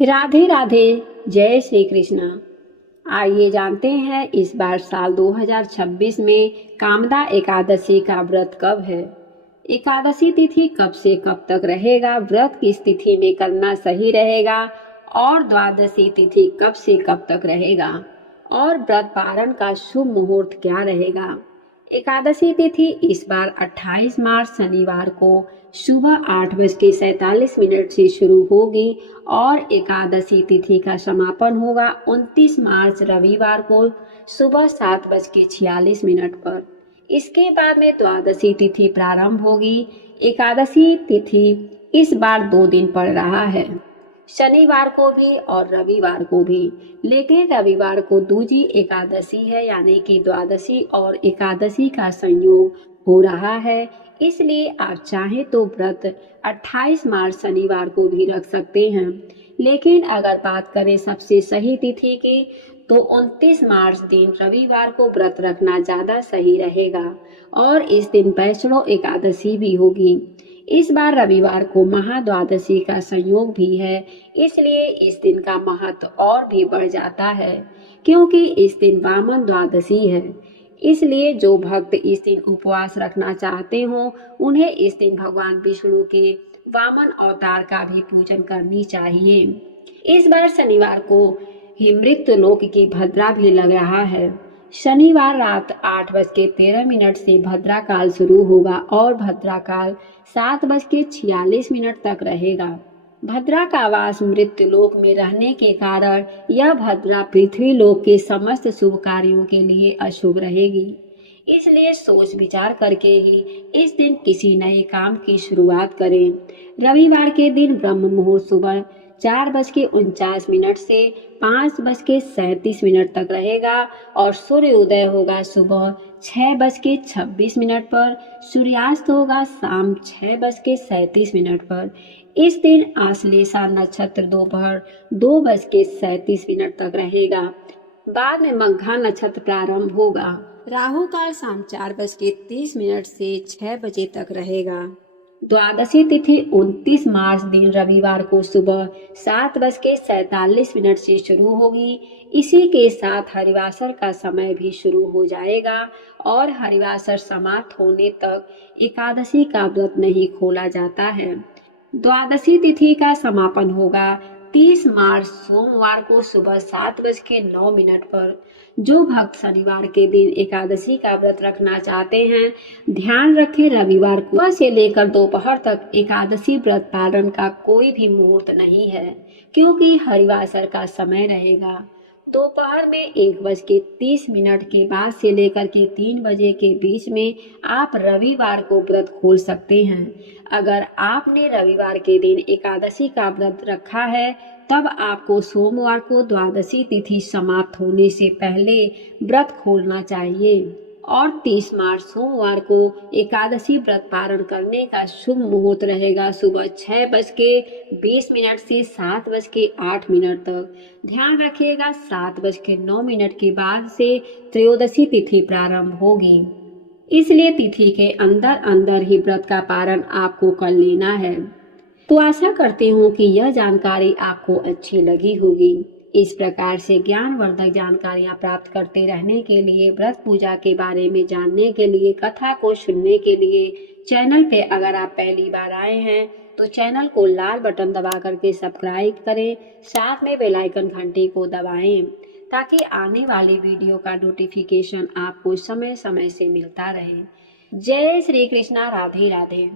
राधे राधे। जय श्री कृष्णा। आइए जानते हैं इस बार साल 2026 में कामदा एकादशी का व्रत कब है। एकादशी तिथि कब से कब तक रहेगा, व्रत किस तिथि में करना सही रहेगा और द्वादशी तिथि कब से कब तक रहेगा और व्रत पारण का शुभ मुहूर्त क्या रहेगा। एकादशी तिथि इस बार 28 मार्च शनिवार को सुबह 8:47 से शुरू होगी और एकादशी तिथि का समापन होगा 29 मार्च रविवार को सुबह 7:46 पर। इसके बाद में द्वादशी तिथि प्रारंभ होगी। एकादशी तिथि इस बार 2 दिन पड़ रहा है, शनिवार को भी और रविवार को भी, लेकिन रविवार को दूजी एकादशी है, यानी कि द्वादशी और एकादशी का संयोग हो रहा है। इसलिए आप चाहें तो व्रत 28 मार्च शनिवार को भी रख सकते हैं, लेकिन अगर बात करें सबसे सही तिथि की तो 29 मार्च दिन रविवार को व्रत रखना ज़्यादा सही रहेगा और इस दिन वैष्णो एकादशी भी होगी। इस बार रविवार को महाद्वादशी का संयोग भी है, इसलिए इस दिन का महत्व और भी बढ़ जाता है, क्योंकि इस दिन वामन द्वादशी है। इसलिए जो भक्त इस दिन उपवास रखना चाहते हो उन्हें इस दिन भगवान विष्णु के वामन अवतार का भी पूजन करनी चाहिए। इस बार शनिवार को ही मृत्यु लोक की भद्रा भी लग रहा है। शनिवार रात 8:13 से भद्रा काल शुरू होगा और भद्रा काल 7:46 तक रहेगा। भद्रा का वास मृत्यु लोक में रहने के कारण यह भद्रा पृथ्वी लोक के समस्त शुभ कार्यों के लिए अशुभ रहेगी। इसलिए सोच विचार करके ही इस दिन किसी नए काम की शुरुआत करें। रविवार के दिन ब्रह्म मुहूर्त सुबह 4:49 से 5:37 तक रहेगा और सूर्य उदय होगा सुबह 6:26 पर, सूर्यास्त होगा शाम 6:37 पर। इस दिन आश्लेषा नक्षत्र दोपहर 2:37 तक रहेगा। बाद में मघा नक्षत्र प्रारंभ होगा। राहु काल शाम 4:30 से 6 बजे तक रहेगा। द्वादशी तिथि 29 मार्च दिन रविवार को सुबह 7:47 से शुरू होगी। इसी के साथ हरिवासर का समय भी शुरू हो जाएगा और हरिवासर समाप्त होने तक एकादशी का व्रत नहीं खोला जाता है। द्वादशी तिथि का समापन होगा 30 मार्च सोमवार को सुबह 7:09 पर। जो भक्त शनिवार के दिन एकादशी का व्रत रखना चाहते हैं, ध्यान रखें रविवार को सुबह से लेकर दोपहर तक एकादशी व्रत पालन का कोई भी मुहूर्त नहीं है, क्योंकि हरिवासर का समय रहेगा। दोपहर में 1:30 के बाद से लेकर के 3 बजे के बीच में आप रविवार को व्रत खोल सकते हैं। अगर आपने रविवार के दिन एकादशी का व्रत रखा है तब आपको सोमवार को द्वादशी तिथि समाप्त होने से पहले व्रत खोलना चाहिए और 30 मार्च सोमवार को एकादशी व्रत पारण करने का शुभ मुहूर्त रहेगा सुबह 6:20 से 7:08 तक। ध्यान रखिएगा 7:09 के बाद से त्रयोदशी तिथि प्रारंभ होगी, इसलिए तिथि के अंदर अंदर ही व्रत का पारण आपको कर लेना है। तो आशा करती हूँ कि यह जानकारी आपको अच्छी लगी होगी। इस प्रकार से ज्ञानवर्धक जानकारियाँ प्राप्त करते रहने के लिए, व्रत पूजा के बारे में जानने के लिए, कथा को सुनने के लिए चैनल पे अगर आप पहली बार आए हैं तो चैनल को लाल बटन दबा करके सब्सक्राइब करें, साथ में बेल आइकन घंटी को दबाएं ताकि आने वाली वीडियो का नोटिफिकेशन आपको समय समय से मिलता रहे। जय श्री कृष्णा। राधे राधे।